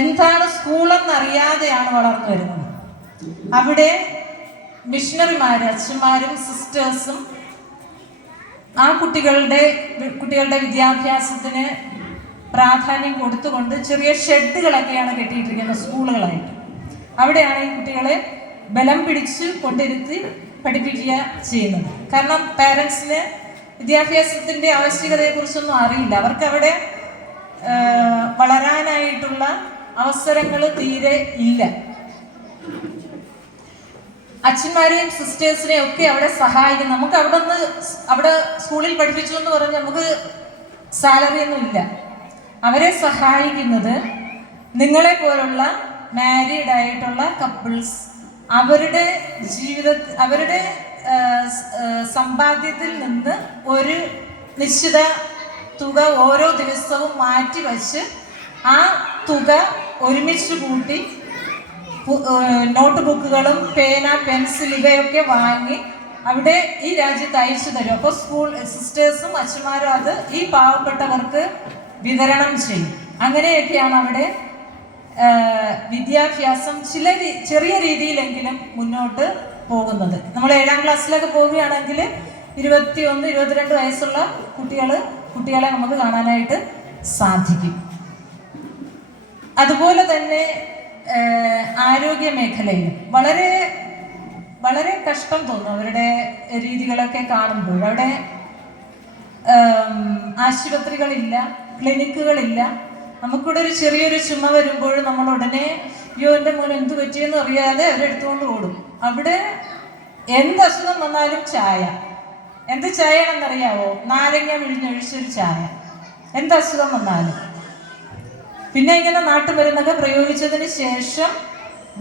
എന്താണ് സ്കൂളെന്നറിയാതെയാണ് വളർന്നു വരുന്നത്. അവിടെ മിഷണറിമാര്, അച്ഛന്മാരും സിസ്റ്റേഴ്സും ആ കുട്ടികളുടെ വിദ്യാഭ്യാസത്തിന് പ്രാധാന്യം കൊടുത്തുകൊണ്ട് ചെറിയ ഷെഡുകളൊക്കെയാണ് കെട്ടിയിട്ടിരിക്കുന്നത് സ്കൂളുകളായിട്ട്. അവിടെയാണ് ഈ കുട്ടികളെ ബലം പിടിച്ച് കൊണ്ടിരുത്തി പഠിപ്പിക്കുക ചെയ്യുന്നത്. കാരണം പാരൻസിന് വിദ്യാഭ്യാസത്തിൻ്റെ ആവശ്യകതയെക്കുറിച്ചൊന്നും അറിയില്ല. അവർക്ക് അവിടെ വളരാനായിട്ടുള്ള അവസരങ്ങൾ തീരെ ഇല്ല. അച്ഛന്മാരെയും സിസ്റ്റേഴ്സിനെയും ഒക്കെ അവിടെ സഹായിക്കും. നമുക്ക് അവിടെ സ്കൂളിൽ പഠിപ്പിച്ചു എന്ന് പറഞ്ഞ് നമുക്ക് സാലറി ഒന്നും ഇല്ല. അവരെ സഹായിക്കുന്നത് നിങ്ങളെ പോലുള്ള മാരീഡ് ആയിട്ടുള്ള കപ്പിൾസ് അവരുടെ അവരുടെ സമ്പാദ്യത്തിൽ നിന്ന് ഒരു നിശ്ചിത തുക ഓരോ ദിവസവും മാറ്റി വച്ച് ആ തുക ഒരുമിച്ച് കൂട്ടി നോട്ട് ബുക്കുകളും പേന, പെൻസിൽ ഇവയൊക്കെ വാങ്ങി അവിടെ ഈ രാജ്യത്ത് അയച്ചു തരും. അപ്പോൾ സ്കൂൾ സിസ്റ്റേഴ്സും അച്ഛന്മാരും അത് ഈ പാവപ്പെട്ടവർക്ക് വിതരണം ചെയ്യും. അങ്ങനെയൊക്കെയാണ് അവിടെ വിദ്യാഭ്യാസം ചെറിയ രീതിയിലെങ്കിലും മുന്നോട്ട് പോകുന്നത്. നമ്മൾ 7ാം ക്ലാസ്സിലൊക്കെ പോവുകയാണെങ്കിൽ 21, 22 വയസ്സുള്ള കുട്ടികളെ നമുക്ക് കാണാനായിട്ട് സാധിക്കും. അതുപോലെ തന്നെ ആരോഗ്യ മേഖലയിൽ വളരെ വളരെ കഷ്ടം തോന്നും അവരുടെ രീതികളൊക്കെ കാണുമ്പോൾ. അവിടെ ആശുപത്രികളില്ല, ക്ലിനിക്കുകളില്ല. നമുക്കിവിടെ ഒരു ചെറിയൊരു ചുമ വരുമ്പോൾ നമ്മൾ ഉടനെ എൻ്റെ മോൻ എന്ത് പറ്റിയെന്ന് അറിയാതെ അവരെടുത്തുകൊണ്ട് ഓടും. അവിടെ എന്ത് അസുഖം വന്നാലും ചായ. എന്ത് ചായയാണെന്നറിയാവോ? നാരങ്ങ പിഴിഞ്ഞൊഴിച്ചൊരു ചായ. എന്ത് അസുഖം വന്നാലും. പിന്നെ ഇങ്ങനെ നാട്ടുമരുന്നൊക്കെ പ്രയോഗിച്ചതിന് ശേഷം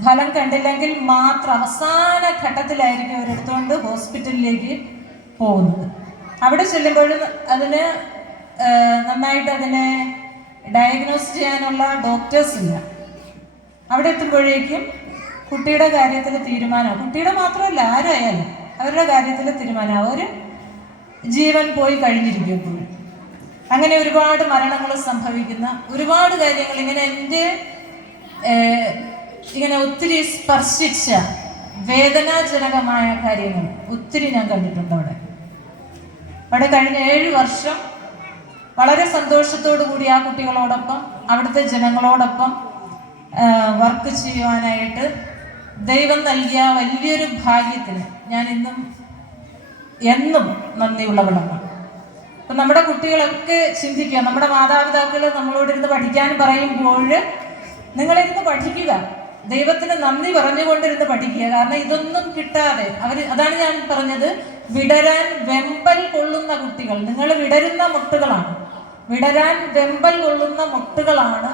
ഫലം കണ്ടില്ലെങ്കിൽ മാത്രം അവസാന ഘട്ടത്തിലായിരിക്കും അവരെടുത്തുകൊണ്ട് ഹോസ്പിറ്റലിലേക്ക് പോകുന്നത്. അവിടെ ചെല്ലുമ്പോഴും അതിന് നന്നായിട്ട് അതിനെ ഡയഗ്നോസ് ചെയ്യാനുള്ള ഡോക്ടേഴ്സ് ഇല്ല. അവിടെ എത്തുമ്പോഴേക്കും കുട്ടിയുടെ കാര്യത്തിൽ തീരുമാനം, കുട്ടിയുടെ മാത്രമല്ല ആരായാലും അവരുടെ കാര്യത്തിൽ തീരുമാനം, അവർ ജീവൻ പോയി കഴിഞ്ഞിരിക്കും. അങ്ങനെ ഒരുപാട് മരണങ്ങൾ സംഭവിക്കുന്ന ഒരുപാട് കാര്യങ്ങൾ ഇങ്ങനെ ഒത്തിരി സ്പർശിച്ച വേദനാജനകമായ കാര്യങ്ങൾ ഒത്തിരി ഞാൻ കണ്ടിട്ടുണ്ട്. അവിടെ കഴിഞ്ഞ 7 വർഷം വളരെ സന്തോഷത്തോടു കൂടി ആ കുട്ടികളോടൊപ്പം അവിടുത്തെ ജനങ്ങളോടൊപ്പം വർക്ക് ചെയ്യുവാനായിട്ട് ദൈവം നൽകിയ വലിയൊരു ഭാഗ്യത്തിന് ഞാൻ എന്നും നന്ദിയുള്ളവളാണ്. അപ്പം നമ്മുടെ കുട്ടികളൊക്കെ ചിന്തിക്കുക, നമ്മുടെ മാതാപിതാക്കൾ നമ്മളോടിരുന്ന് പഠിക്കാൻ പറയുമ്പോൾ നിങ്ങളിരുന്ന് പഠിക്കുക, ദൈവത്തിന് നന്ദി പറഞ്ഞുകൊണ്ടിരുന്ന് പഠിക്കുക. കാരണം ഇതൊന്നും കിട്ടാതെ അതാണ് ഞാൻ പറഞ്ഞത്, വിടരാൻ വെമ്പൽ കൊള്ളുന്ന കുട്ടികൾ. നിങ്ങൾ വിടരുന്ന മുട്ടുകളാണ്, വിടരാൻ വെമ്പൽ കൊള്ളുന്ന മുട്ടുകളാണ്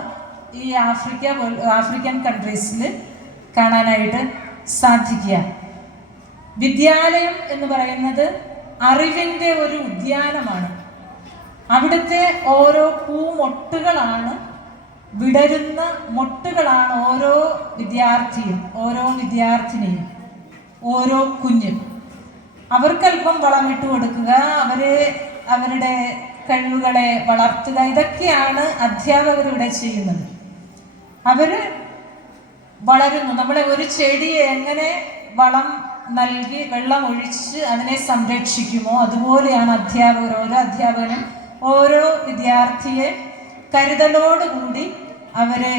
ഈ ആഫ്രിക്കൻ കൺട്രീസിൽ കാണാനായിട്ട് സാധിക്കുക. വിദ്യാലയം എന്ന് പറയുന്നത് അറിവിൻ്റെ ഒരു ഉദ്യാനമാണ്. അവിടുത്തെ ഓരോ പൂമൊട്ടുകളാണ്, വിടരുന്ന മൊട്ടുകളാണ് ഓരോ വിദ്യാർത്ഥിയും, ഓരോ വിദ്യാർത്ഥിനിയും, ഓരോ കുഞ്ഞും. അവർക്കല്പം വളമിട്ട് കൊടുക്കുക, അവരുടെ കഴിവുകളെ വളർത്തുക, ഇതൊക്കെയാണ് അധ്യാപകരിവിടെ ചെയ്യുന്നത്. അവർ വളരുന്നു. നമ്മളെ ഒരു ചെടിയെ എങ്ങനെ വളം നൽകി വെള്ളം ഒഴിച്ച് അതിനെ സംരക്ഷിക്കുമോ അതുപോലെയാണ് അധ്യാപകർ. ഓരോ അധ്യാപകനും ഓരോ വിദ്യാർത്ഥിയെ കരുതലോടുകൂടി അവരെ